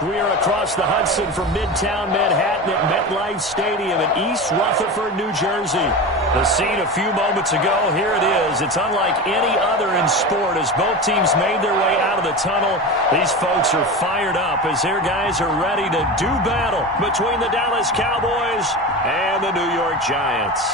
We are across the Hudson from Midtown Manhattan at MetLife Stadium in East Rutherford, New Jersey. The scene a few moments ago, here it is. It's unlike any other in sport as both teams made their way out of the tunnel. These folks are fired up as their guys are ready to do battle between the Dallas Cowboys and the New York Giants.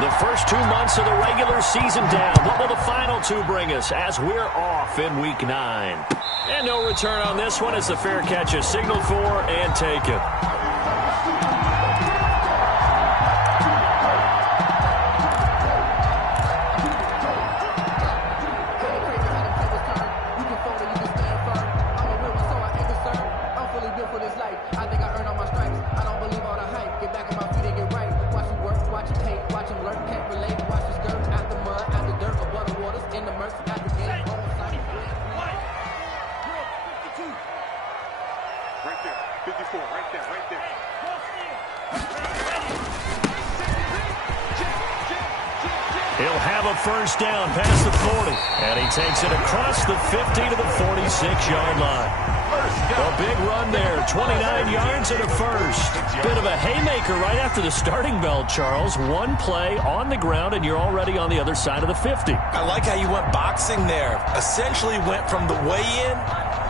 The first 2 months of the regular season down. What will the final two bring us as we're off in Week 9? And no return on this one as the fair catch is signaled for and taken. He'll have a first down past the 40. And he takes it across the 50 to the 46-yard line. A big run there, 29 yards and a first. Bit of a haymaker right after the starting bell, Charles. One play on the ground, and you're already on the other side of the 50. I like how you went boxing there. Essentially went from the weigh-in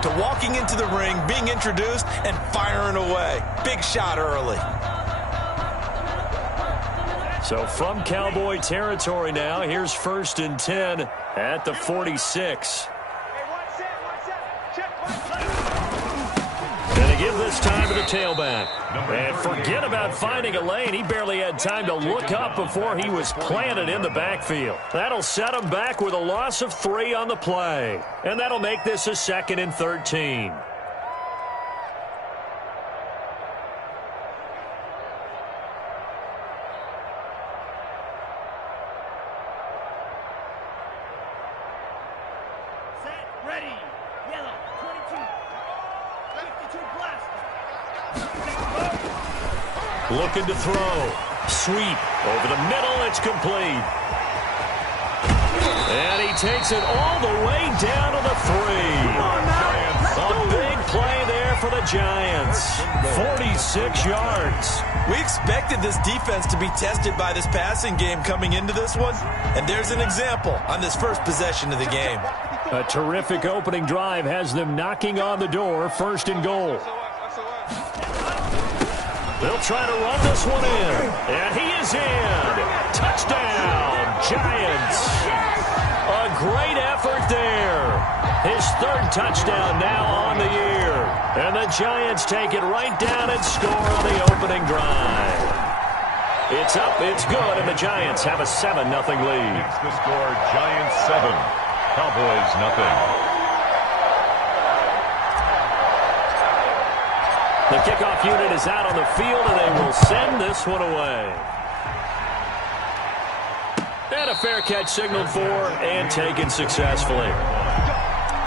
to walking into the ring, being introduced, and firing away. Big shot early. So from Cowboy territory now, here's 1st and 10 at the 46. Going to give this time to the tailback. And forget about finding a lane. He barely had time to look up before he was planted in the backfield. That'll set him back with a loss of 3 on the play. And that'll make this a 2nd and 13. Looking to throw. Sweep. Over the middle. It's complete. And he takes it all the way down to the 3. A big play there for the Giants. 46 yards. We expected this defense to be tested by this passing game coming into this one. And there's an example on this first possession of the game. A terrific opening drive has them knocking on the door. 1st and goal. They'll try to run this one in. And he is in. Touchdown, Giants. A great effort there. His 3rd touchdown now on the year. And the Giants take it right down and score on the opening drive. It's up, it's good, and the Giants have a 7-0 lead. It's the score, Giants 7, Cowboys 0. The kickoff unit is out on the field, and they will send this one away. And a fair catch signaled for and taken successfully.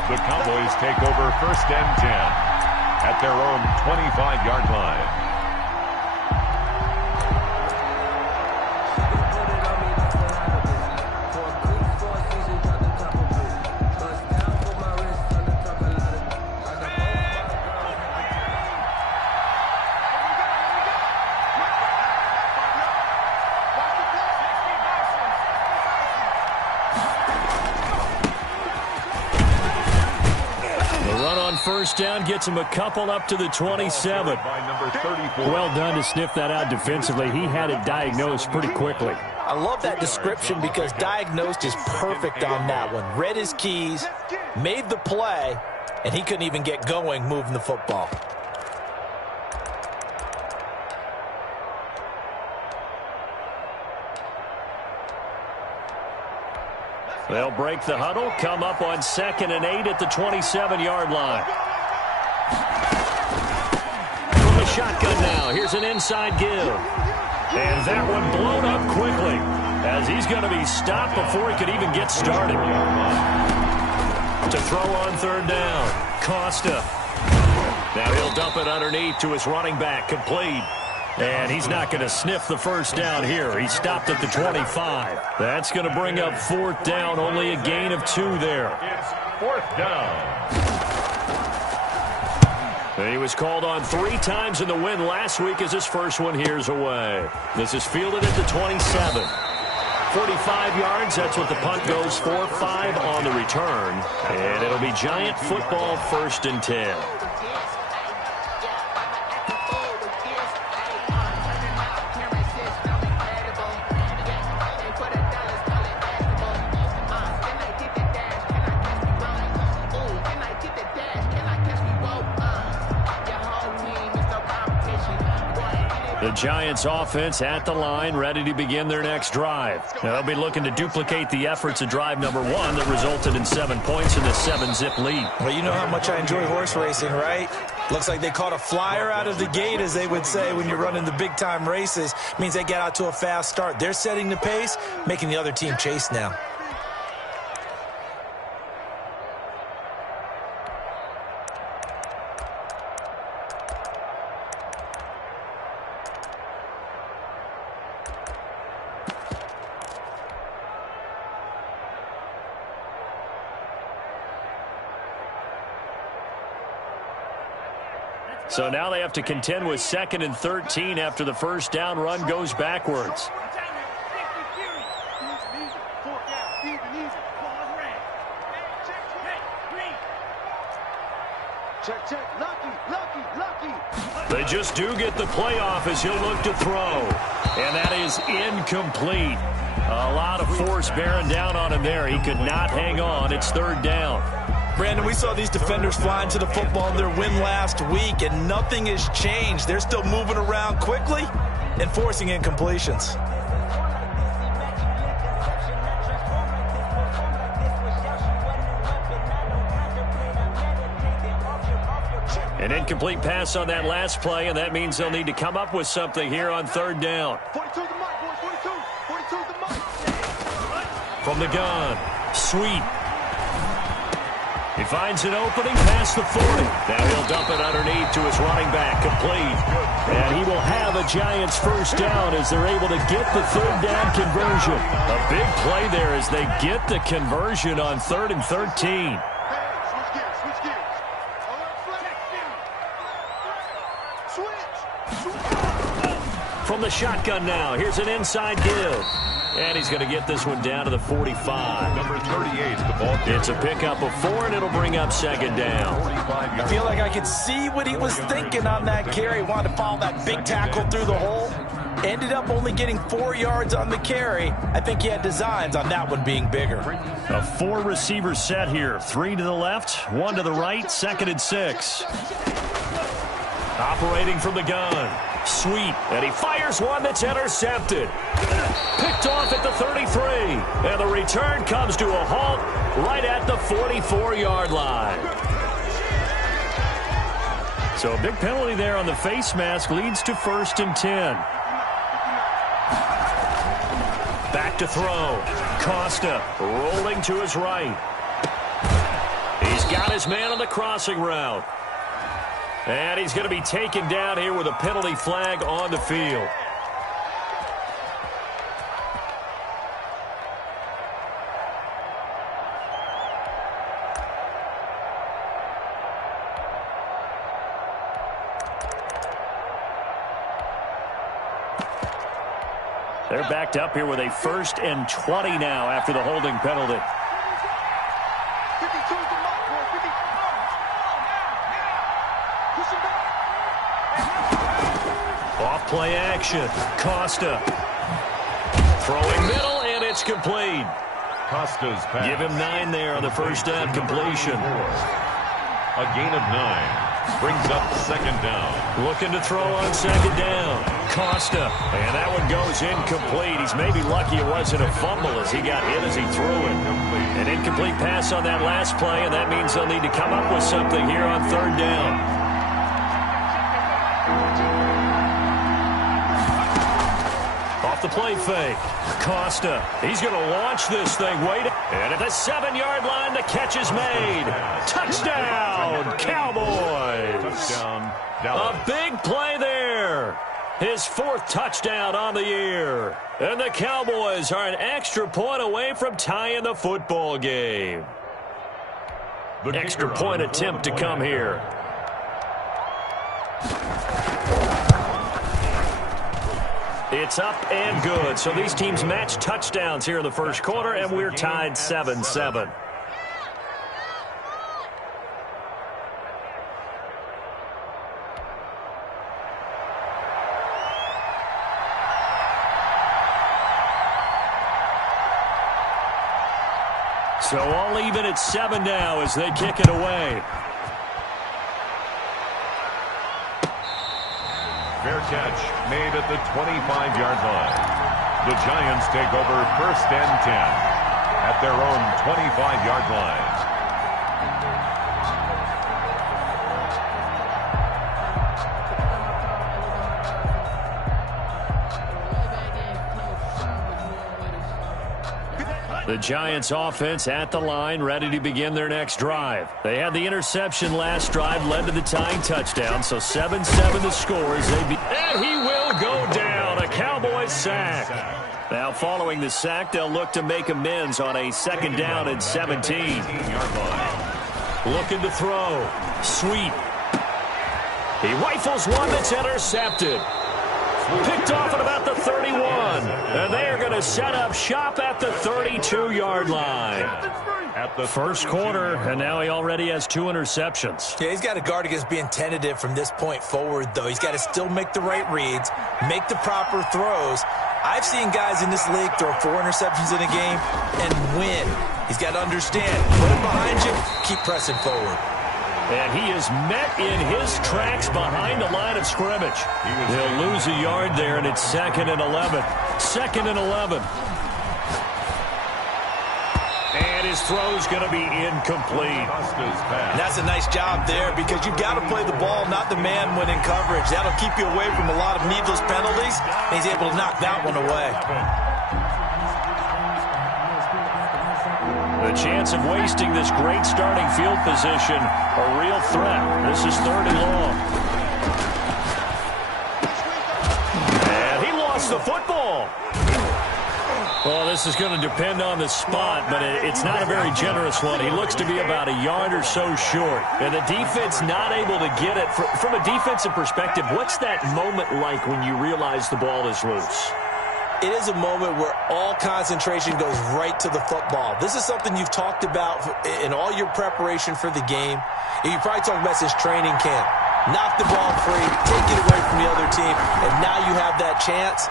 The Cowboys take over 1st and 10 at their own 25-yard line. First down gets him a couple up to the 27. Well done to sniff that out defensively. He had it diagnosed pretty quickly. I love that description because diagnosed is perfect on that one. Read his keys, made the play, and he couldn't even get going moving the football. They'll break the huddle, come up on 2nd and 8 at the 27-yard line. From the shotgun now, here's an inside give. And that one blown up quickly as he's going to be stopped before he could even get started. To throw on 3rd down, Costa. Now he'll dump it underneath to his running back, complete. And he's not going to sniff the 1st down here. He stopped at the 25. That's going to bring up 4th down, only a gain of 2 there. It's 4th down. He was called on 3 times in the win last week as his first one here's away. This is fielded at the 27. 45 yards, that's what the punt goes for. 5 on the return. And it'll be Giant football, 1st and 10. The Giants offense at the line, ready to begin their next drive. Now, they'll be looking to duplicate the efforts of drive number 1 that resulted in 7 points in the 7-zip lead. Well, you know how much I enjoy horse racing, right? Looks like they caught a flyer out of the gate, as they would say when you're running the big-time races. Means they get out to a fast start. They're setting the pace, making the other team chase now. So now they have to contend with 2nd and 13 after the 1st down run goes backwards. They just do get the playoff as he'll look to throw. And that is incomplete. A lot of force bearing down on him there. He could not hang on. It's 3rd down. Brandon, we saw these defenders flying to the football in their win last week, and nothing has changed. They're still moving around quickly and forcing incompletions. An incomplete pass on that last play, and that means they'll need to come up with something here on 3rd down. 42 the mic, boys. 42 the mic. From the gun, Sweet. He finds an opening past the 40. Now he'll dump it underneath to his running back, complete. And he will have a Giants 1st down as they're able to get the 3rd down conversion. A big play there as they get the conversion on 3rd and 13. From the shotgun now, here's an inside give. And he's going to get this one down to the 45. Number 38, the ball carrier. It's a pickup of 4, and it'll bring up 2nd down. I feel like I could see what he was thinking on that carry. He wanted to follow that big tackle through the hole. Ended up only getting 4 yards on the carry. I think he had designs on that one being bigger. A 4-receiver set here. 3 to the left, 1 to the right, 2nd and 6. Operating from the gun. Sweet, and he fires one that's intercepted. Picked off at the 33, and the return comes to a halt right at the 44-yard line. So a big penalty there on the face mask leads to 1st and 10. Back to throw. Costa rolling to his right. He's got his man on the crossing route. And he's going to be taken down here with a penalty flag on the field. They're backed up here with a 1st and 20 now after the holding penalty. Off play action. Costa. Throwing middle, and it's complete. Costa's pass. Give him 9 there on the 1st down completion. A gain of 9. Brings up 2nd down. Looking to throw on 2nd down. Costa, and that one goes incomplete. He's maybe lucky it wasn't a fumble as he got hit as he threw it. An incomplete pass on that last play, and that means they'll need to come up with something here on third down. Off the play fake. Costa, he's going to launch this thing. Wait, and at the 7-yard line, the catch is made. Touchdown, Cowboys. Touchdown, A Dallas. big play there. His 4th touchdown on the year. And the Cowboys are an extra point away from tying the football game. The Extra kicker point on attempt to fourth come down. here. It's up and good. So these teams match touchdowns here in the first quarter, and we're tied 7-7. So all even at 7 now as they kick it away. Fair catch made at the 25-yard line. The Giants take over 1st and 10 at their own 25-yard line. The Giants offense at the line, ready to begin their next drive. They had the interception last drive, led to the tying touchdown, so 7-7 the score as they and he will go down. A Cowboys sack. Now following the sack, they'll look to make amends on a 2nd down and 17. Looking to throw. Sweet. He rifles one that's intercepted. Picked off at about the 31. And they are going to set up shop at the 32-yard line. At the First quarter, and now he already has 2 interceptions. Yeah, he's got to guard against being tentative from this point forward, though. He's got to still make the right reads, make the proper throws. I've seen guys in this league throw 4 interceptions in a game and win. He's got to understand, put it behind you, keep pressing forward. And he is met in his tracks behind the line of scrimmage. He'll lose a yard there, and it's 2nd and 11. 2nd and 11. And his throw's going to be incomplete. And that's a nice job there because you've got to play the ball, not the man when in coverage. That'll keep you away from a lot of needless penalties, and he's able to knock that one away. The chance of wasting this great starting field position, a real threat. This is 3rd and long. And he lost the football. Well, this is going to depend on the spot, but it's not a very generous one. He looks to be about a yard or so short. And the defense not able to get it. From a defensive perspective, what's that moment like when you realize the ball is loose? It is a moment where all concentration goes right to the football. This is something you've talked about in all your preparation for the game. And you probably talked about since training camp. Knock the ball free, take it away from the other team, and now you have that chance.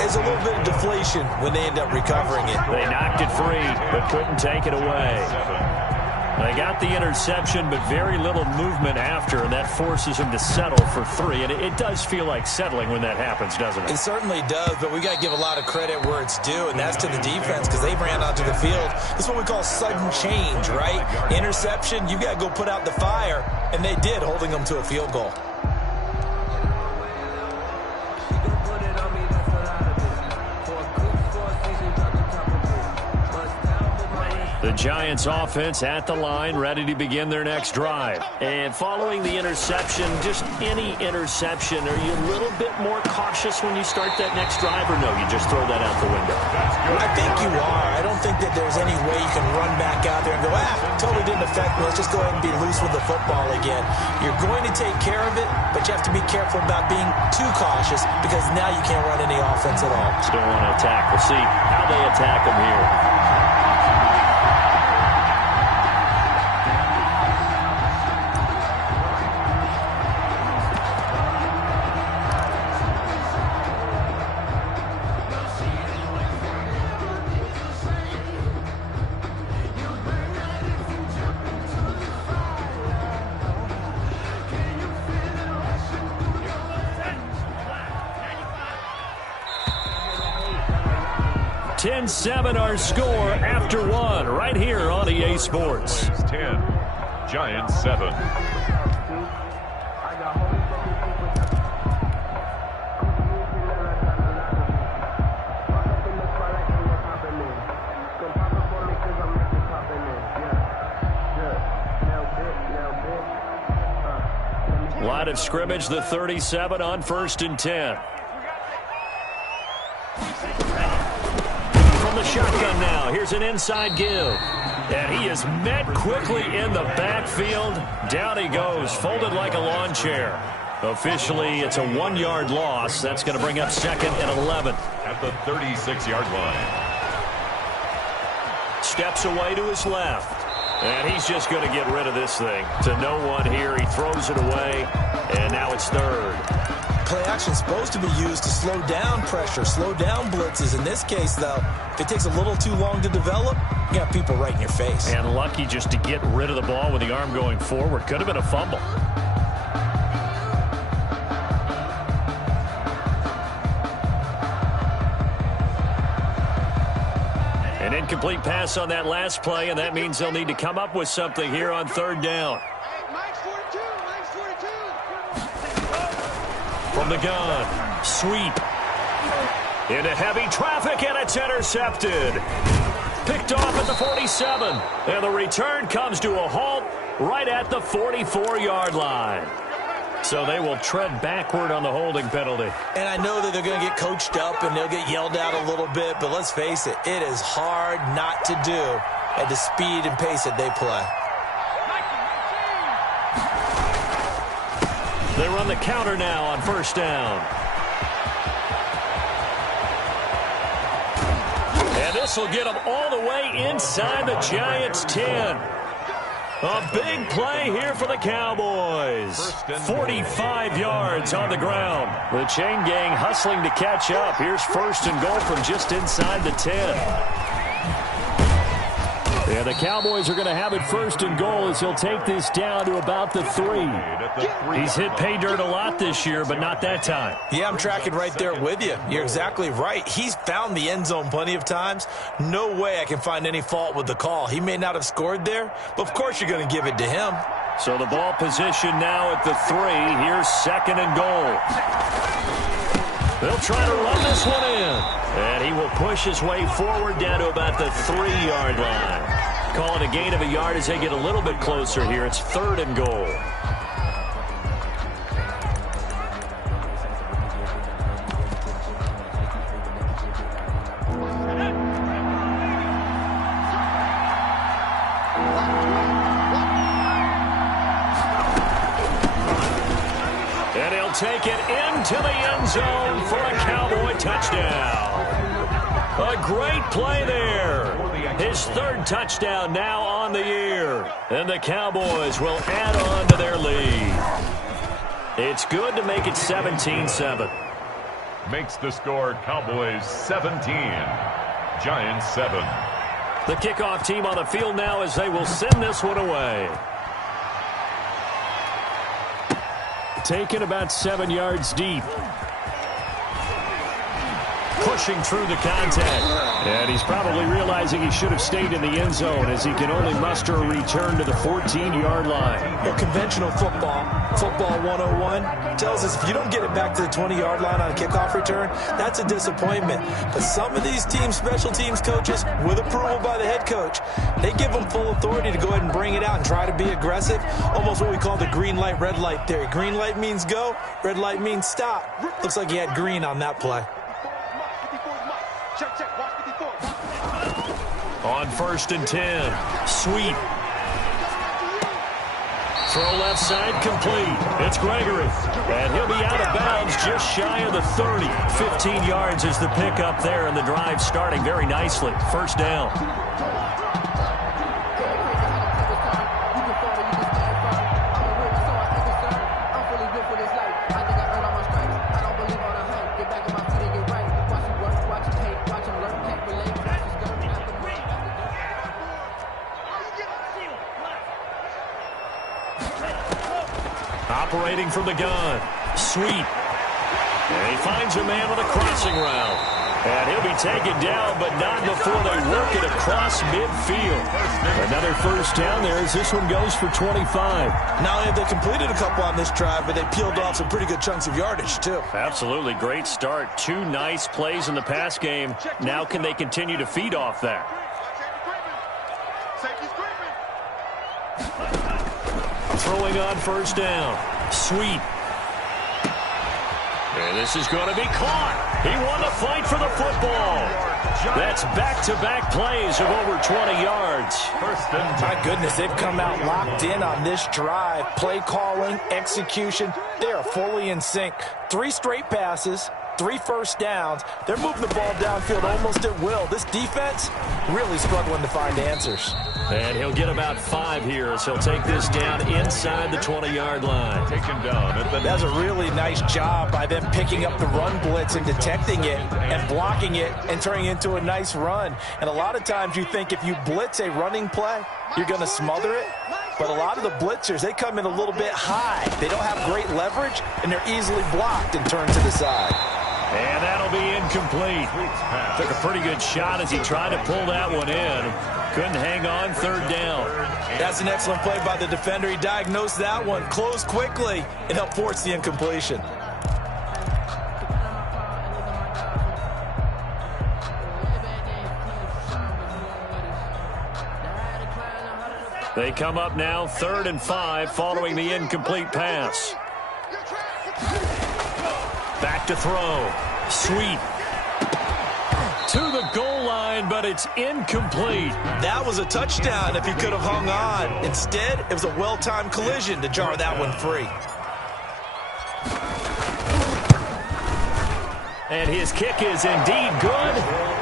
There's a little bit of deflation when they end up recovering it. They knocked it free, but couldn't take it away. They got the interception, but very little movement after, and that forces them to settle for 3. And it does feel like settling when that happens, doesn't it? It certainly does, but we got to give a lot of credit where it's due, and that's to the defense because they ran onto the field. This is what we call sudden change, right? Interception, you got to go put out the fire, and they did, holding them to a field goal. The Giants offense at the line, ready to begin their next drive. And following the interception, just any interception, are you a little bit more cautious when you start that next drive, or no, you just throw that out the window? I think you are. I don't think that there's any way you can run back out there and go, totally didn't affect me. Let's just go ahead and be loose with the football again. You're going to take care of it, but you have to be careful about being too cautious because now you can't run any offense at all. Still want to attack. We'll see how they attack them here. 10-7 our score after one right here on EA Sports. 10, Giants 7. Line of scrimmage, the 37 on 1st and 10. From the shotgun now, here's an inside give. And he is met quickly in the backfield. Down he goes, folded like a lawn chair. Officially, it's a 1-yard loss. That's going to bring up 2nd and 11. At the 36-yard line. Steps away to his left. And he's just going to get rid of this thing. To no one here. He throws it away. And now it's 3rd. Play action is supposed to be used to slow down pressure, slow down blitzes. In this case, though, if it takes a little too long to develop, you got people right in your face. And lucky just to get rid of the ball with the arm going forward. Could have been a fumble. An incomplete pass on that last play, and that means they'll need to come up with something here on 3rd down. Mike's 42. Mike's 42. From the gun, sweep. Into heavy traffic, and it's intercepted. Picked off at the 47. And the return comes to a halt right at the 44-yard line. So they will tread backward on the holding penalty. And I know that they're going to get coached up and they'll get yelled at a little bit, but let's face it, it is hard not to do at the speed and pace that they play. They run the counter now on 1st down. And this will get them all the way inside the Giants' 10. A big play here for the Cowboys. 45 yards on the ground. The chain gang hustling to catch up. Here's 1st and goal from just inside the 10. And the Cowboys are going to have it 1st and goal as he'll take this down to about the 3. He's hit pay dirt a lot this year, but not that time. Yeah, I'm tracking right there with you. You're exactly right. He's found the end zone plenty of times. No way I can find any fault with the call. He may not have scored there, but of course you're going to give it to him. So the ball position now at the 3. Here's 2nd and goal. They'll try to run this one in. And he will push his way forward down to about the 3-yard line. Call it a gain of a yard as they get a little bit closer here. It's 3rd and goal. And he'll take it into the end zone for a Cowboy touchdown. A great play there. His 3rd touchdown now on the year. And the Cowboys will add on to their lead. It's good to make it 17-7. Makes the score Cowboys 17, Giants 7. The kickoff team on the field now as they will send this one away. Taken about 7 yards deep. Pushing through the contact. And he's probably realizing he should have stayed in the end zone as he can only muster a return to the 14-yard line. Well, conventional football 101, tells us if you don't get it back to the 20-yard line on a kickoff return, that's a disappointment. But some of these teams, special teams coaches, with approval by the head coach, they give them full authority to go ahead and bring it out and try to be aggressive. Almost what we call the green light, red light theory. Green light means go, red light means stop. Looks like he had green on that play. On 1st and 10, sweep. Throw left side complete. It's Gregory. And he'll be out of bounds just shy of the 30. 15 yards is the pickup there, and the drive starting very nicely. 1st down. Operating from the gun. Sweep. And he finds a man with a crossing route. And he'll be taken down, but not before they work it across midfield. Another first down there as this one goes for 25. Not only have they completed a couple on this drive, but they peeled off some pretty good chunks of yardage, too. Absolutely. Great start. 2 nice plays in the pass game. Now can they continue to feed off that? Throwing on first down. Sweet. And this is going to be caught. He won the fight for the football. That's back-to-back plays of over 20 yards. My goodness, they've come out locked in on this drive. Play calling, execution, they are fully in sync. 3 straight passes, 3 first downs. They're moving the ball downfield almost at will. This defense really struggling to find answers. And he'll get about 5 here as he'll take this down inside the 20-yard line. Taken down. That's a really nice job by them picking up the run blitz and detecting it and blocking it and turning it into a nice run. And a lot of times you think if you blitz a running play, you're going to smother it. But a lot of the blitzers, they come in a little bit high. They don't have great leverage, and they're easily blocked and turned to the side. And that'll be incomplete. Took a pretty good shot as he tried to pull that one in. Couldn't hang on, third down. That's an excellent play by the defender. He diagnosed that one, closed quickly, and helped force the incompletion. They come up now, 3rd and 5, following the incomplete pass. Back to throw. Sweet. To the goal line, but it's incomplete. That was a touchdown if he could have hung on. Instead, it was a well-timed collision to jar that one free. And his kick is indeed good.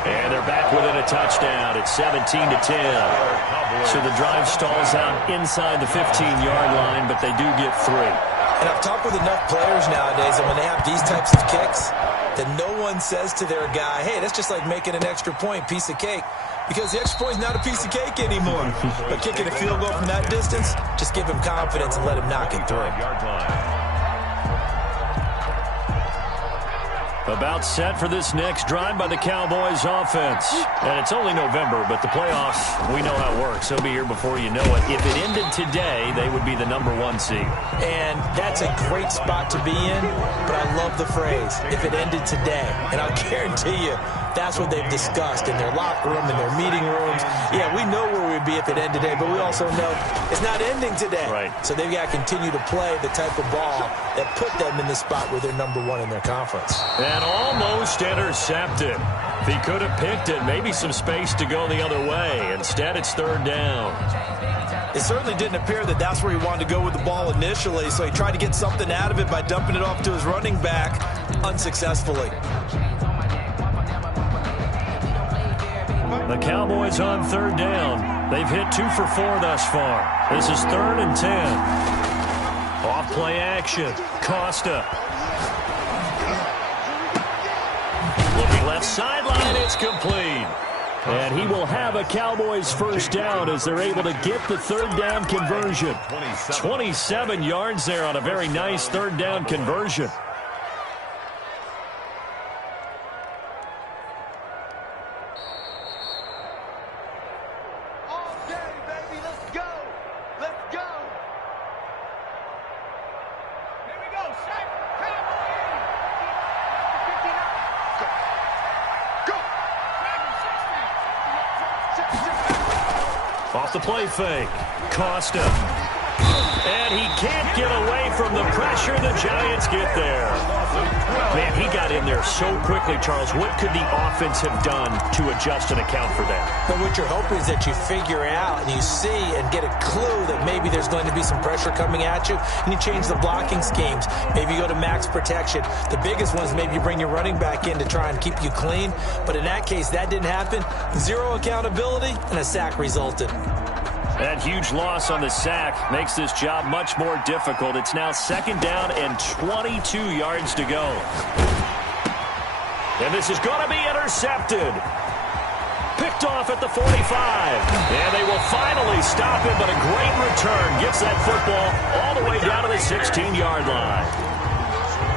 And they're back within a touchdown. It's 17-10. So the drive stalls out inside the 15-yard line, but they do get 3. And I've talked with enough players nowadays, and when they have these types of kicks, that no one says to their guy, hey, that's just like making an extra point, piece of cake. Because the extra point is not a piece of cake anymore. But kicking a field goal from that distance, just give him confidence and let him knock it through. About set for this next drive by the Cowboys offense. And it's only November, but the playoffs, we know how it works. They'll be here before you know it. If it ended today, they would be the #1 seed. And that's a great spot to be in, but I love the phrase, if it ended today. And I'll guarantee you, that's what they've discussed in their locker room, in their meeting rooms. Yeah, we know where we'd be if it ended today, but we also know it's not ending today. Right. So they've got to continue to play the type of ball that put them in the spot where they're #1 in their conference. And almost intercepted. If he could have picked it, maybe some space to go the other way. Instead, it's 3rd down. It certainly didn't appear that that's where he wanted to go with the ball initially, so he tried to get something out of it by dumping it off to his running back unsuccessfully. The Cowboys on 3rd down. They've hit 2 for 4 thus far. This is 3rd and 10. Off play action. Costa. Looking left sideline. It's complete. And he will have a Cowboys first down as they're able to get the 3rd down conversion. 27 yards there on a very nice 3rd down conversion. Off the play fake. Costa. And he can't get away from the pressure. The Giants get there. Man, he got in there so quickly, Charles. What could the offense have done to adjust and account for that? But what you're hoping is that you figure out and you see and get a clue that maybe there's going to be some pressure coming at you, and you change the blocking schemes. Maybe you go to max protection. The biggest one is maybe you bring your running back in to try and keep you clean. But in that case, that didn't happen. 0 accountability, and a sack resulted. That huge loss on the sack makes this job much more difficult. It's now 2nd down and 22 yards to go. And this is going to be intercepted. Picked off at the 45. And they will finally stop him, but a great return gets that football all the way down to the 16-yard line.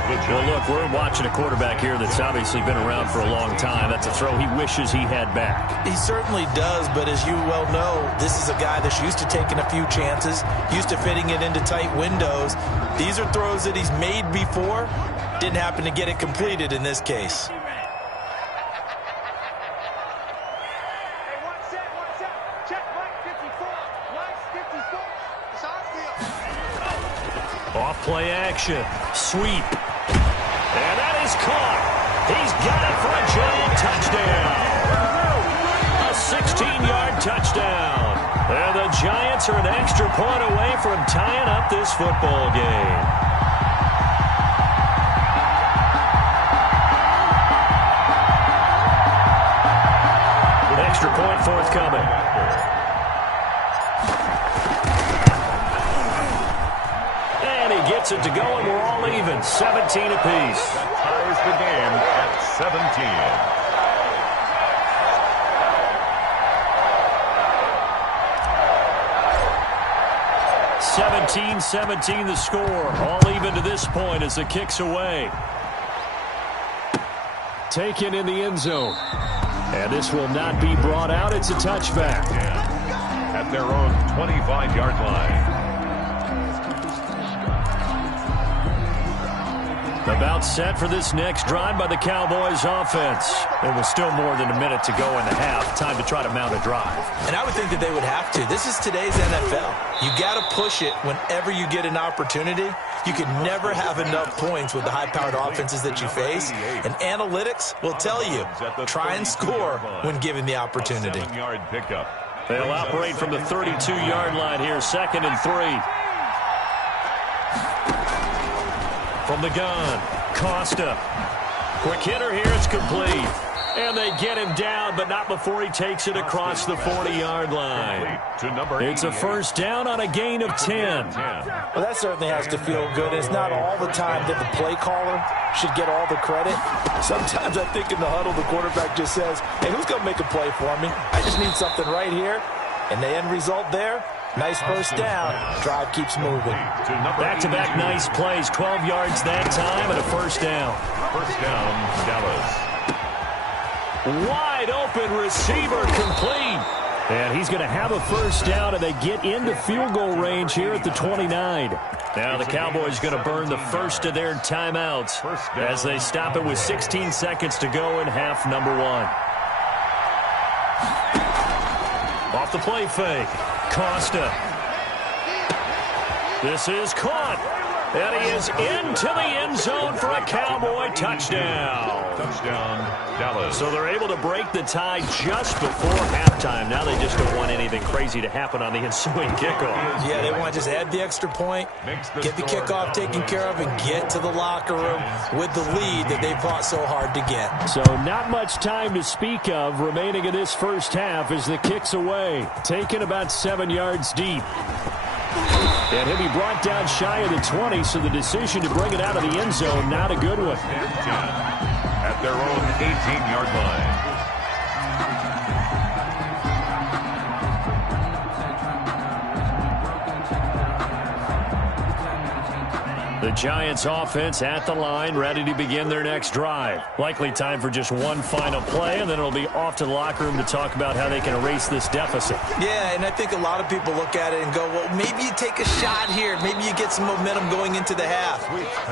Well, look, we're watching a quarterback here that's obviously been around for a long time. That's a throw he wishes he had back. He certainly does, but as you well know, this is a guy that's used to taking a few chances, used to fitting it into tight windows. These are throws that he's made before. Didn't happen to get it completed in this case. Off play action. Sweep. And that is caught. He's got it for a giant touchdown. A 16-yard touchdown. And the Giants are an extra point away from tying up this football game. Extra point forthcoming. Gets it to go, and we're all even. 17 apiece. Ties the game at 17. 17-17 the score. All even to this point as the kick's away. Taken in the end zone. And this will not be brought out. It's a touchback. At their own 25-yard line. About set for this next drive by the Cowboys offense. There was still more than a minute to go in the half. Time to try to mount a drive. And I would think that they would have to. This is today's NFL. You got to push it whenever you get an opportunity. You can never have enough points with the high-powered offenses that you face. And analytics will tell you, try and score when given the opportunity. They'll operate from the 32-yard line here, 2nd and 3. From the gun, Costa. Quick hitter here, it's complete. And they get him down, but not before he takes it across the 40-yard line. It's a first down on a gain of 10. Well, that certainly has to feel good. It's not all the time that the play caller should get all the credit. Sometimes I think in the huddle, the quarterback just says, hey, who's going to make a play for me? I just need something right here. And the end result there, nice first down. Drive keeps moving. Back-to-back nice plays. 12 yards that time and a first down. First down, Dallas. Wide open receiver complete. And he's going to have a first down, and they get into field goal range here at the 29. Now the Cowboys going to burn the first of their timeouts as they stop it with 16 seconds to go in half number 1. Off the play fake. Costa. This is caught. And he is into the end zone for a Cowboy touchdown. Touchdown, Dallas. So they're able to break the tie just before halftime. Now they just don't want anything crazy to happen on the ensuing kickoff. Yeah, they want to just add the extra point, get the kickoff taken care of, and get to the locker room with the lead that they fought so hard to get. So not much time to speak of remaining in this first half as the kick's away. Taken about 7 yards deep. And he'll be brought down shy of the 20, so the decision to bring it out of the end zone, not a good one. At their own 18-yard line. The Giants offense at the line, ready to begin their next drive. Likely time for just one final play, and then it'll be off to the locker room to talk about how they can erase this deficit. Yeah, and I think a lot of people look at it and go, well, maybe you take a shot here. Maybe you get some momentum going into the half.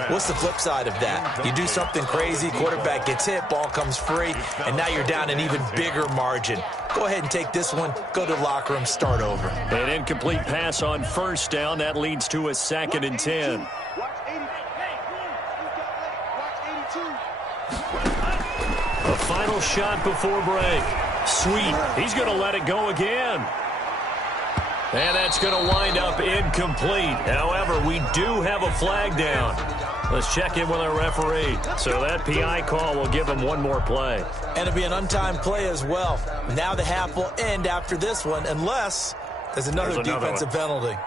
What's the flip side of that? You do something crazy, quarterback gets hit, ball comes free, and now you're down an even bigger margin. Go ahead and take this one, go to the locker room, start over. An incomplete pass on first down. That leads to a 2nd and 10. A final shot before break. Sweep. He's going to let it go again. And that's going to wind up incomplete. However, we do have a flag down. Let's check in with our referee. So that PI call will give him one more play. And it'll be an untimed play as well. Now the half will end after this one, unless there's another defensive penalty.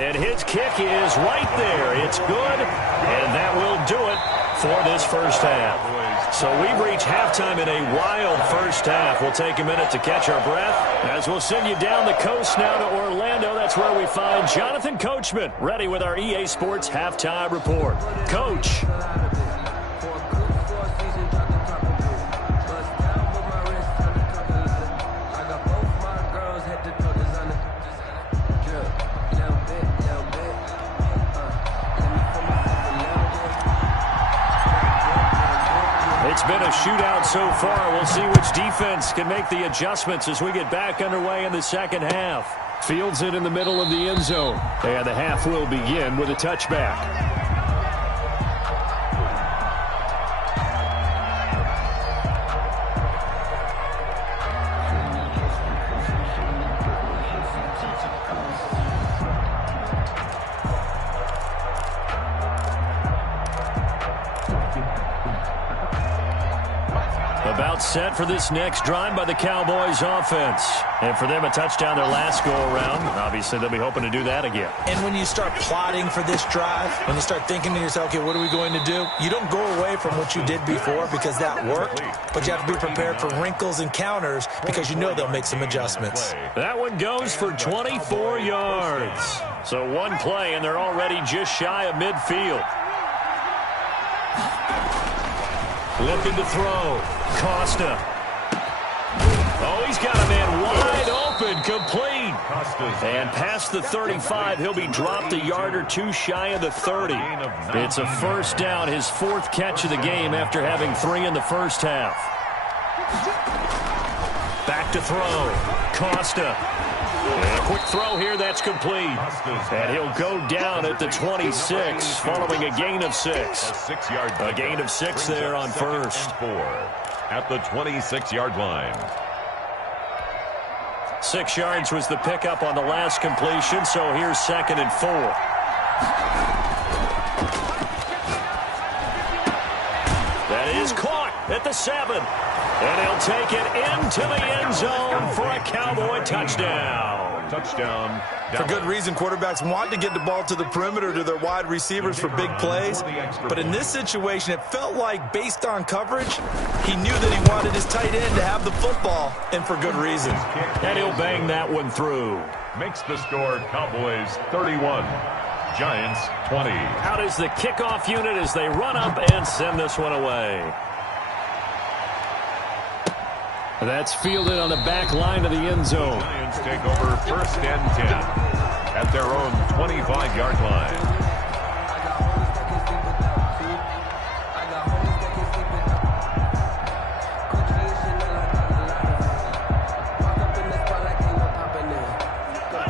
And his kick is right there. It's good, and that will do it for this first half. So we've reached halftime in a wild first half. We'll take a minute to catch our breath as we'll send you down the coast now to Orlando. That's where we find Jonathan Coachman ready with our EA Sports Halftime Report. Coach. It's been a shootout so far. We'll see which defense can make the adjustments as we get back underway in the second half. Fields it in the middle of the end zone. And the half will begin with a touchback. About set for this next drive by the Cowboys offense. And for them, a touchdown their last go-around. Obviously, they'll be hoping to do that again. And when you start plotting for this drive, when you start thinking to yourself, okay, what are we going to do? You don't go away from what you did before because that worked, but you have to be prepared for wrinkles and counters because you know they'll make some adjustments. That one goes for 24 yards. So one play, and they're already just shy of midfield. Looking to throw. Costa. Oh, he's got a man wide open, complete. And past the 35, he'll be dropped a yard or two shy of the 30. It's a first down, his fourth catch of the game after having 3 in the first half. Back to throw. Costa. And a quick throw here, that's complete. And he'll go down at the 26, following a gain of 6. A gain of 6 there on first. At the 26-yard line. 6 yards was the pickup on the last completion, so here's 2nd and 4. That is caught at the 7. And he'll take it into the end zone for a Cowboy touchdown. Touchdown. For good reason, quarterbacks want to get the ball to the perimeter to their wide receivers for big plays. But in this situation, it felt like, based on coverage, he knew that he wanted his tight end to have the football, and for good reason. And he'll bang that one through. Makes the score Cowboys 31, Giants 20. Out is the kickoff unit as they run up and send this one away. That's fielded on the back line of the end zone. The Giants take over 1st and 10 at their own 25-yard line.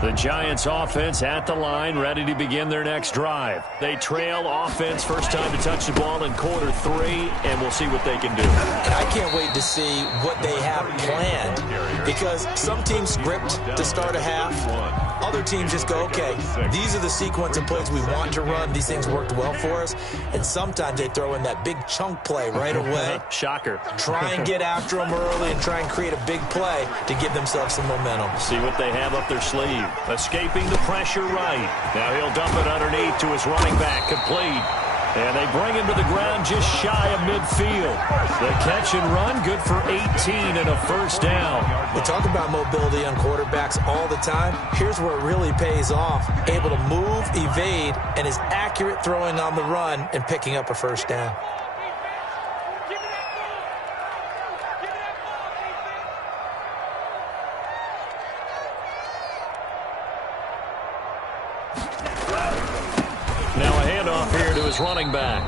The Giants offense at the line, ready to begin their next drive. They trail offense, first time to touch the ball in quarter 3, and we'll see what they can do. And I can't wait to see what they have planned, because some teams script to start a half. Other teams just go, okay, these are the sequence of plays we want to run. These things worked well for us. And sometimes they throw in that big chunk play right away. Shocker. Try and get after them early and try and create a big play to give themselves some momentum. See what they have up their sleeve. Escaping the pressure right. Now he'll dump it underneath to his running back, complete. And they bring him to the ground just shy of midfield. The catch and run, good for 18 and a first down. We talk about mobility on quarterbacks all the time. Here's where it really pays off. Able to move, evade, and is accurate throwing on the run and picking up a first down. Running back.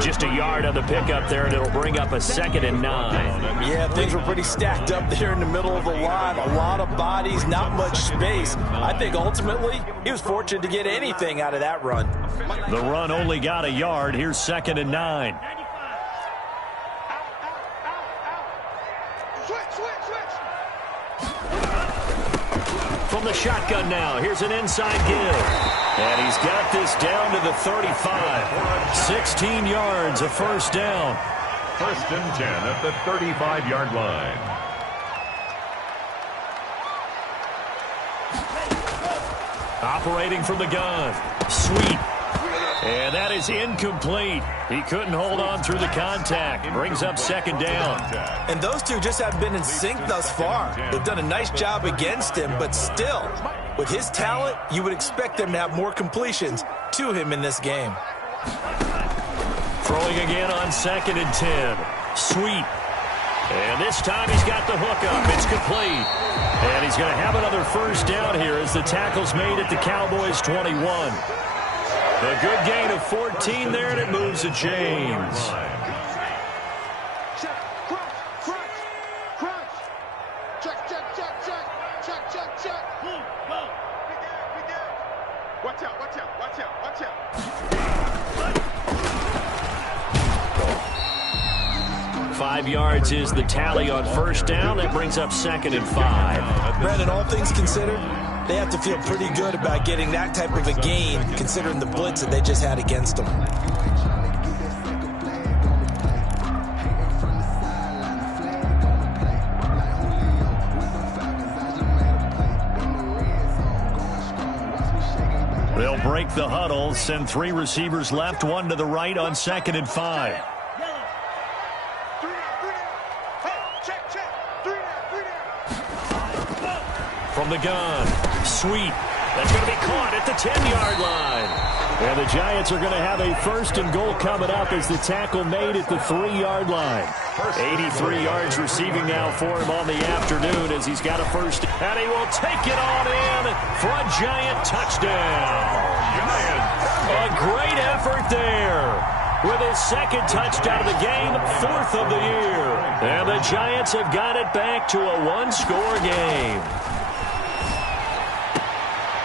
Just a yard on the pickup there, and it'll bring up a 2nd and 9. Yeah, things were pretty stacked up there in the middle of the line. A lot of bodies, not much space. I think ultimately he was fortunate to get anything out of that run. The run only got a yard. Here's 2nd and 9. From the shotgun now, here's an inside give. And he's got this down to the 35. 16 yards, a first down. 1st and 10 at the 35-yard line. Operating from the gun. Sweep. And that is incomplete. He couldn't hold on through the contact. Brings up second down. And those two just have been in sync thus far. They've done a nice job against him, but still, with his talent, you would expect them to have more completions to him in this game. Throwing again on 2nd and 10. Sweet. And this time he's got the hook up. It's complete. And he's going to have another first down here as the tackle's made at the Cowboys' 21. A good gain of 14 there, and it moves the chains. Check, crunch, crunch, crunch. Check, check, check, check, check, check, check. We good. Watch out, watch out, watch out, watch out. 5 yards is the tally on first down. That brings up 2nd and 5. Brandon, all things considered, they have to feel pretty good about getting that type of a gain, considering the blitz that they just had against them. They'll break the huddle, send 3 receivers left, 1 to the right on 2nd and 5. From the gun, Sweet. That's going to be caught at the 10-yard line. And the Giants are going to have a 1st and goal coming up as the tackle made at the 3-yard line. 83 yards receiving now for him on the afternoon as he's got a first. And he will take it on in for a Giant touchdown. A great effort there. With his 2nd touchdown of the game, 4th of the year. And the Giants have got it back to a 1-score game.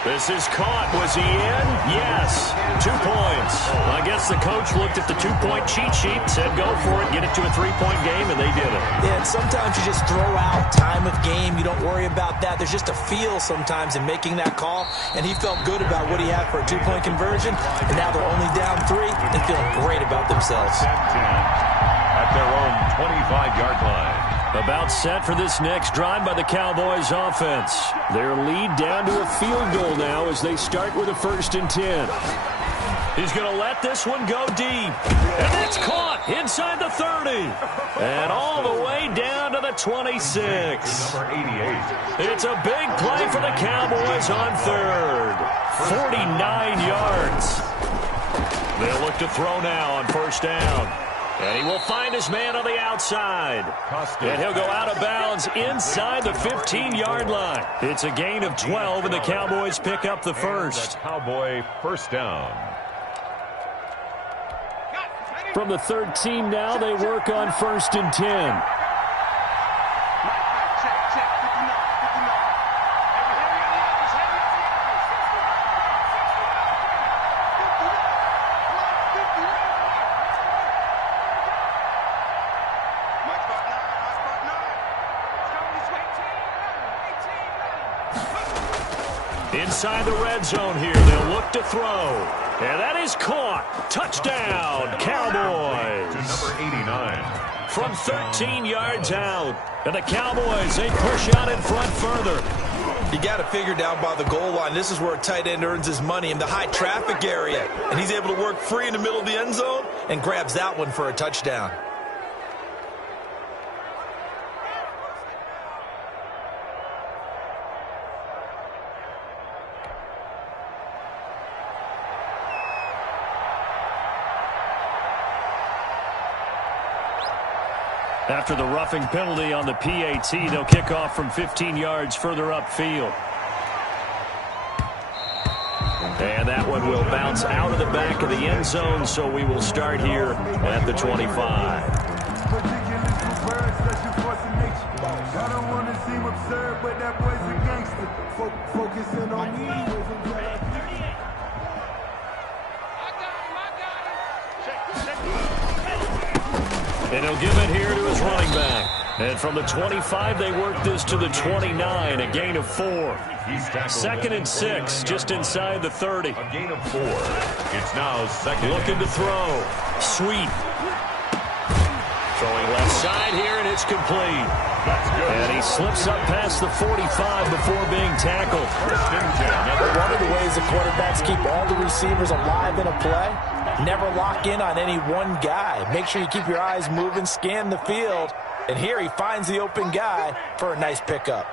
This is caught. Was he in? Yes. 2 points. I guess the coach looked at the 2-point cheat sheet, said go for it, get it to a 3-point game, and they did it. Yeah, and sometimes you just throw out time of game. You don't worry about that. There's just a feel sometimes in making that call, and he felt good about what he had for a 2-point conversion, and now they're only down 3 and feeling great about themselves. At their own 25-yard line. About set for this next drive by the Cowboys offense. Their lead down to a field goal now as they start with a 1st and 10. He's going to let this one go deep. And that's caught inside the 30. And all the way down to the 26. Number 88. It's a big play for the Cowboys on 3rd. 49 yards. They'll look to throw now on 1st down. And he will find his man on the outside. And he'll go out of bounds inside the 15-yard line. It's a gain of 12, and the Cowboys pick up the 1st. Cowboy first down. From the 13 now, they work on 1st and 10. Inside the red zone here, they'll look to throw. And that is caught. Touchdown, Cowboys. Number 89. From 13 yards out. And the Cowboys, they push out in front further. You got to figure down by the goal line. This is where a tight end earns his money in the high traffic area. And he's able to work free in the middle of the end zone and grabs that one for a touchdown. After the roughing penalty on the PAT, they'll kick off from 15 yards further upfield. And that one will bounce out of the back of the end zone, so we will start here at the 25. And he'll give it here to his running back. And from the 25, they work this to the 29, a gain of 4. 2nd and 6, just inside the 30. A gain of 4. It's now 2nd. Looking to throw. Sweet. Throwing left side here, and it's complete. That's good. And he slips up past the 45 before being tackled. One of the ways the quarterbacks keep all the receivers alive in a play, never lock in on any one guy. Make sure you keep your eyes moving, scan the field, and here he finds the open guy for a nice pickup.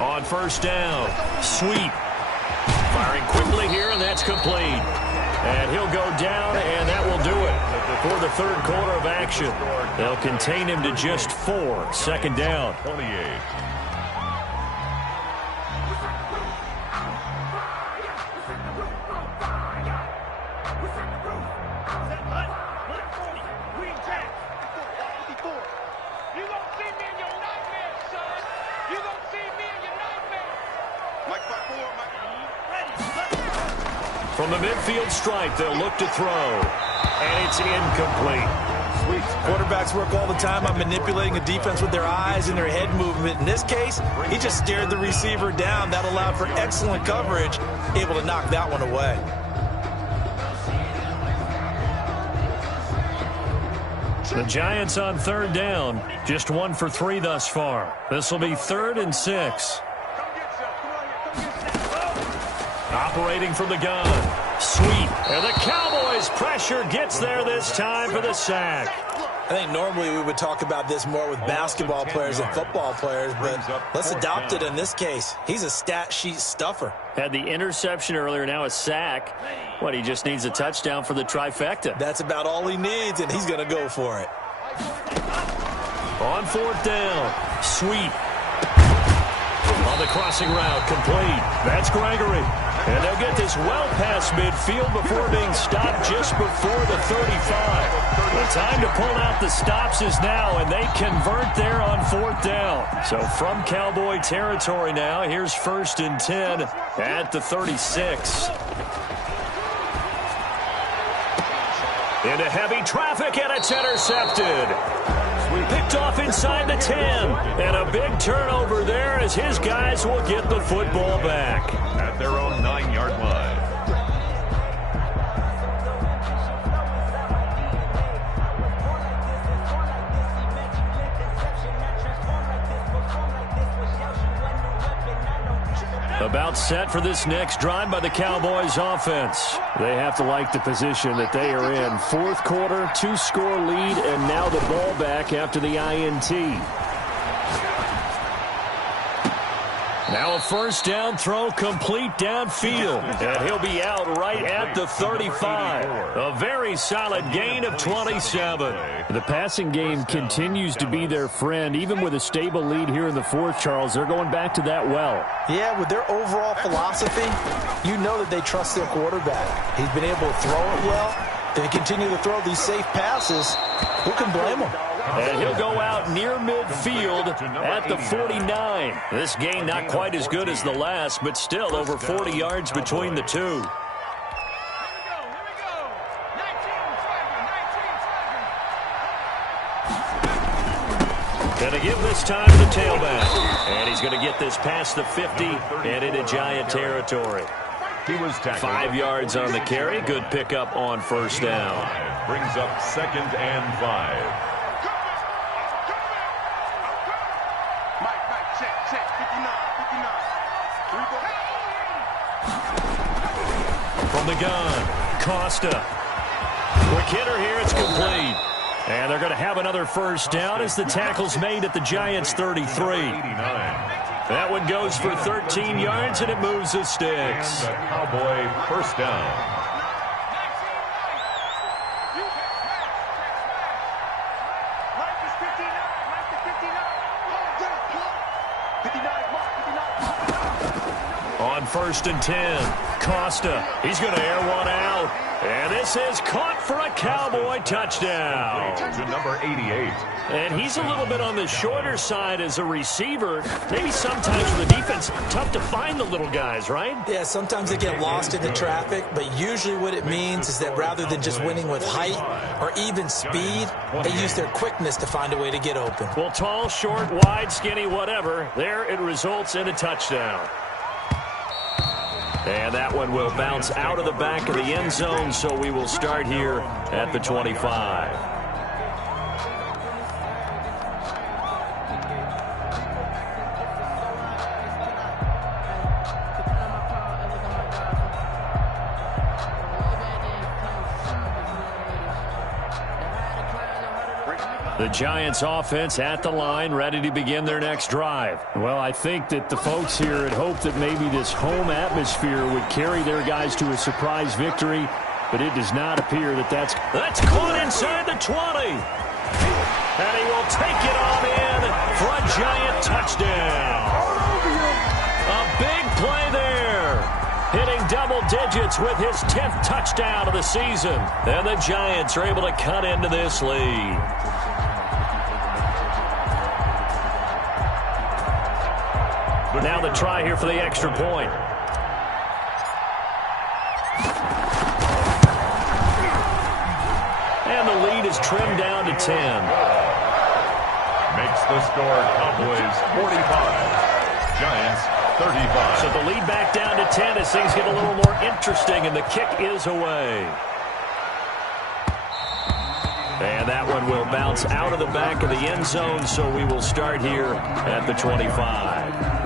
On first down, sweep. Firing quickly here, and that's complete. And he'll go down, and that will do it for the third quarter of action. They'll contain him to just 4. Second down. 28. From the midfield stripe, they'll look to throw. And it's incomplete. Quarterbacks work all the time on manipulating a defense with their eyes and their head movement. In this case, he just stared the receiver down. That allowed for excellent coverage, able to knock that one away. The Giants on third down, just 1 for 3 thus far. This will be 3rd and 6. Operating from the gun. Sweep. And the Cowboys' pressure gets there this time for the sack. I think normally we would talk about this more with basketball players and football players, but let's adopt it in this case. He's a stat sheet stuffer. Had the interception earlier, now a sack. What, he just needs a touchdown for the trifecta. That's about all he needs, and he's going to go for it. On fourth down, sweep. On the crossing route, complete. That's Gregory. And they'll get this well past midfield before being stopped just before the 35. The time to pull out the stops is now, and they convert there on fourth down. So from Cowboy territory now, here's 1st and 10 at the 36. Into heavy traffic, and it's intercepted. Picked off inside the 10. And a big turnover there as his guys will get the football back. At their own 9-yard line. About set for this next drive by the Cowboys offense. They have to like the position that they are in. 4th quarter, 2-score lead, and now the ball back after the INT. Now a first down throw complete downfield. And he'll be out right at the 35. A very solid gain of 27. The passing game continues to be their friend. Even with a stable lead here in the 4th, Charles, they're going back to that well. Yeah, with their overall philosophy, you know that they trust their quarterback. He's been able to throw it well. They continue to throw these safe passes. Who can blame them? And he'll go out near midfield at the 49. This gain not quite as good as the last, but still over 40 yards between the two. Going to give this time to the tailback. And he's going to get this past the 50 and into Giant territory. He was tackled. 5 yards on the carry. Good pickup on first down. Brings up 2nd and 5. From the gun, Costa. Quick hitter here, it's complete. And they're going to have another first down as the tackle's made at the Giants' 33. That one goes for 13 yards, and it moves the sticks. And a Cowboy first down. On 1st and 10, Costa. He's going to air one out. And this is caught for a Cowboy touchdown. To number 88. And he's a little bit on the shorter side as a receiver. Maybe sometimes for the defense, tough to find the little guys, right? Yeah, sometimes they get lost in the traffic, but usually what it means is that rather than just winning with height or even speed, they use their quickness to find a way to get open. Well, tall, short, wide, skinny, whatever, there it results in a touchdown. And that one will bounce out of the back of the end zone, so we will start here at the 25. The Giants offense at the line, ready to begin their next drive. Well, I think that the folks here had hoped that maybe this home atmosphere would carry their guys to a surprise victory, but it does not appear that that's caught inside the 20. And he will take it on in for a Giant touchdown. A big play there. Hitting double digits with his 10th touchdown of the season. And the Giants are able to cut into this lead. Now the try here for the extra point. And the lead is trimmed down to 10. Makes the score Cowboys 45, Giants 35. So the lead back down to 10 as things get a little more interesting, and the kick is away. And that one will bounce out of the back of the end zone, so we will start here at the 25.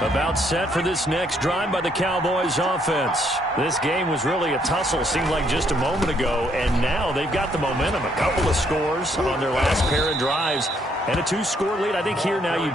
About set for this next drive by the Cowboys offense. This game was really a tussle, seemed like just a moment ago, and now they've got the momentum. A couple of scores on their last pair of drives. And a 2-score lead. I think here now you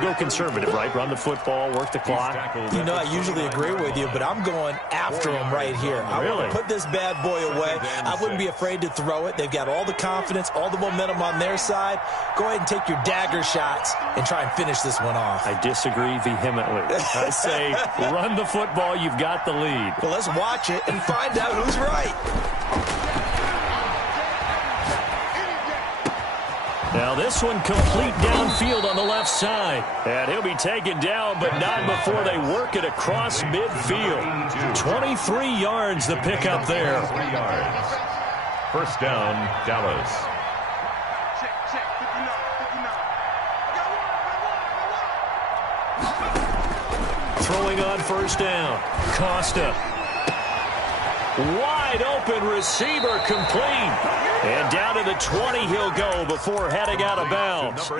go conservative, right? Run the football, work the clock. You know, I usually agree with you, but I'm going after him right here. I want to put this bad boy away. I wouldn't be afraid to throw it. They've got all the confidence, all the momentum on their side. Go ahead and take your dagger shots and try and finish this one off. I disagree vehemently. I say run the football. You've got the lead. Well, let's watch it and find out who's right. Now this one complete downfield on the left side. And he'll be taken down, but not before they work it across midfield. 23 yards the pickup there. 3 yards. First down, Dallas. Throwing on first down. Costa. Wide open receiver complete. And down to the 20 he'll go before heading out of bounds. A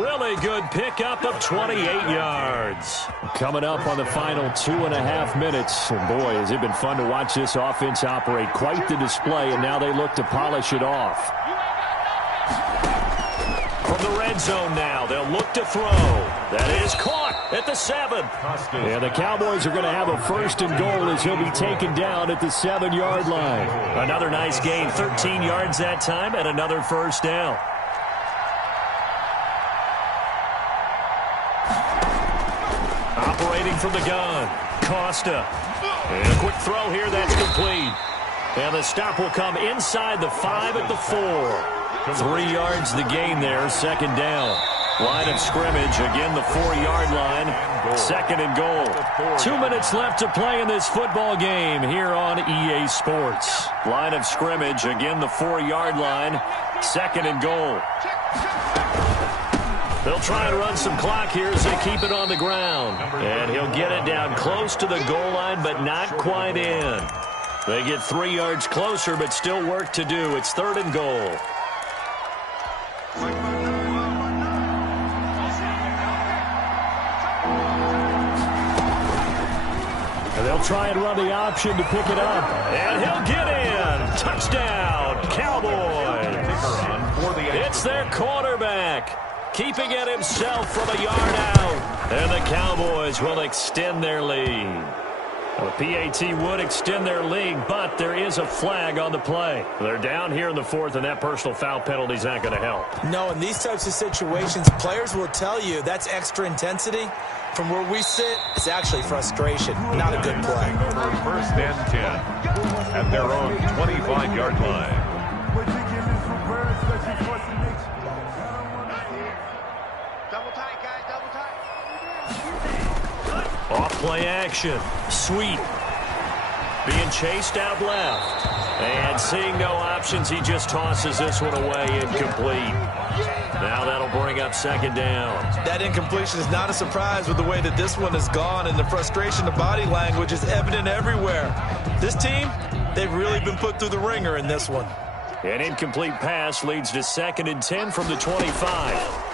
really good pickup of 28 yards. Coming up on the final 2.5 minutes. And boy, has it been fun to watch this offense operate. Quite the display, and now they look to polish it off. From the red zone now, they'll look to throw. That is caught at the 7. And the Cowboys are going to have a first and goal as he'll be taken down at the 7-yard line. Another nice gain, 13 yards that time, and another first down. Operating from the gun, Costa. And a quick throw here, that's complete. And the stop will come inside the 5 at the 4. 3 yards the gain there, second down. Line of scrimmage, again the 4-yard line, second and goal. 2 minutes left to play in this football game here on EA Sports. Line of scrimmage, again the 4-yard line, second and goal. They'll try and run some clock here as they keep it on the ground. And he'll get it down close to the goal line, but not quite in. They get 3 yards closer, but still work to do. It's third and goal. And they'll try and run the option to pick it up. And he'll get in. Touchdown, Cowboys. It's their quarterback, keeping it himself from a yard out. And the Cowboys will extend their lead. Well, the PAT would extend their lead, but there is a flag on the play. They're down here in the 4th, and that personal foul penalty is not going to help. No, in these types of situations, players will tell you that's extra intensity. From where we sit, it's actually frustration, not a good play. First and 10 at their own 25-yard line. Double tight, guys, double tight. Off play action. Sweet. Being chased out left. And seeing no options, he just tosses this one away, incomplete. Now that'll bring up second down. That incompletion is not a surprise with the way that this one has gone, and the frustration, the body language is evident everywhere. This team, they've really been put through the ringer in this one. An incomplete pass leads to 2nd and 10 from the 25.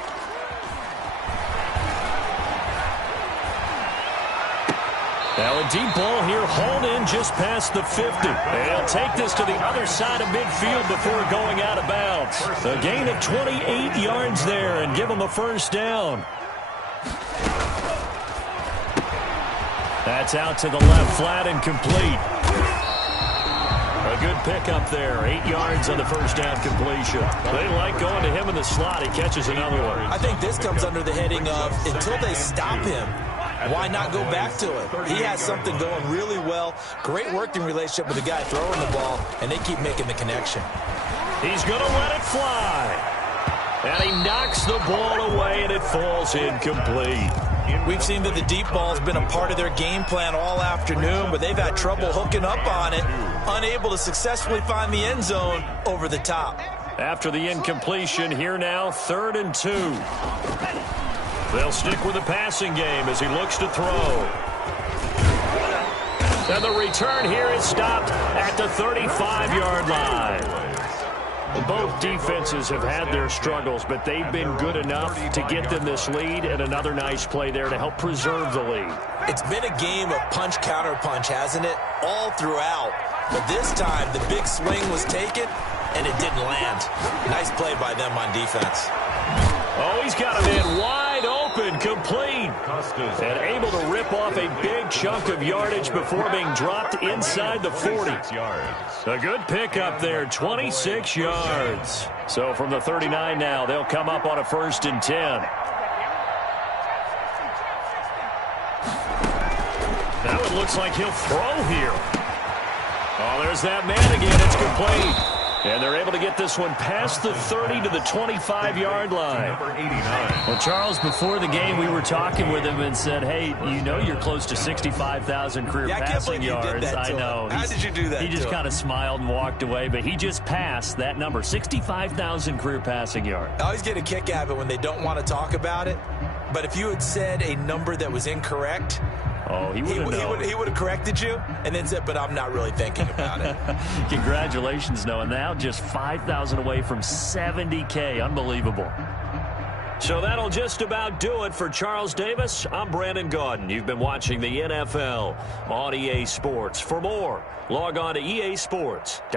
Now a deep ball here, hauled in just past the 50. They'll take this to the other side of midfield before going out of bounds. A gain of 28 yards there and give them a first down. That's out to the left, flat and complete. A good pickup there, 8 yards on the first down completion. They like going to him in the slot. He catches another one. I think this comes under the heading of until they stop him, why not go back to it? He has something going really well. Great working relationship with the guy throwing the ball, and they keep making the connection. He's going to let it fly. And he knocks the ball away, and it falls incomplete. We've seen that the deep ball's been a part of their game plan all afternoon, but they've had trouble hooking up on it, unable to successfully find the end zone over the top. After the incompletion, here now, 3rd and 2. They'll stick with the passing game as he looks to throw. And the return here is stopped at the 35-yard line. Both defenses have had their struggles, but they've been good enough to get them this lead, and another nice play there to help preserve the lead. It's been a game of punch-counter-punch, hasn't it? All throughout. But this time, the big swing was taken, and it didn't land. Nice play by them on defense. Oh, he's got him in wide open, complete. And able to rip off a big chunk of yardage before being dropped inside the 40. A good pickup there, 26 yards. So from the 39 now, they'll come up on a 1st and 10. Now it looks like he'll throw here. Oh, there's that man again. It's complete. And they're able to get this one past the 30 to the 25-yard line. Well, Charles, before the game, we were talking with him and said, hey, you know you're close to 65,000 career passing yards. I know. How did you do that? He just kind of smiled and walked away, but he just passed that number, 65,000 career passing yards. I always get a kick out of it when they don't want to talk about it. But if you had said a number that was incorrect, oh, he would have corrected you and then said, but I'm not really thinking about it. Congratulations, Noah. Now just 5,000 away from 70K. Unbelievable. So that'll just about do it for Charles Davis. I'm Brandon Gaudin. You've been watching the NFL on EA Sports. For more, log on to EA Sports.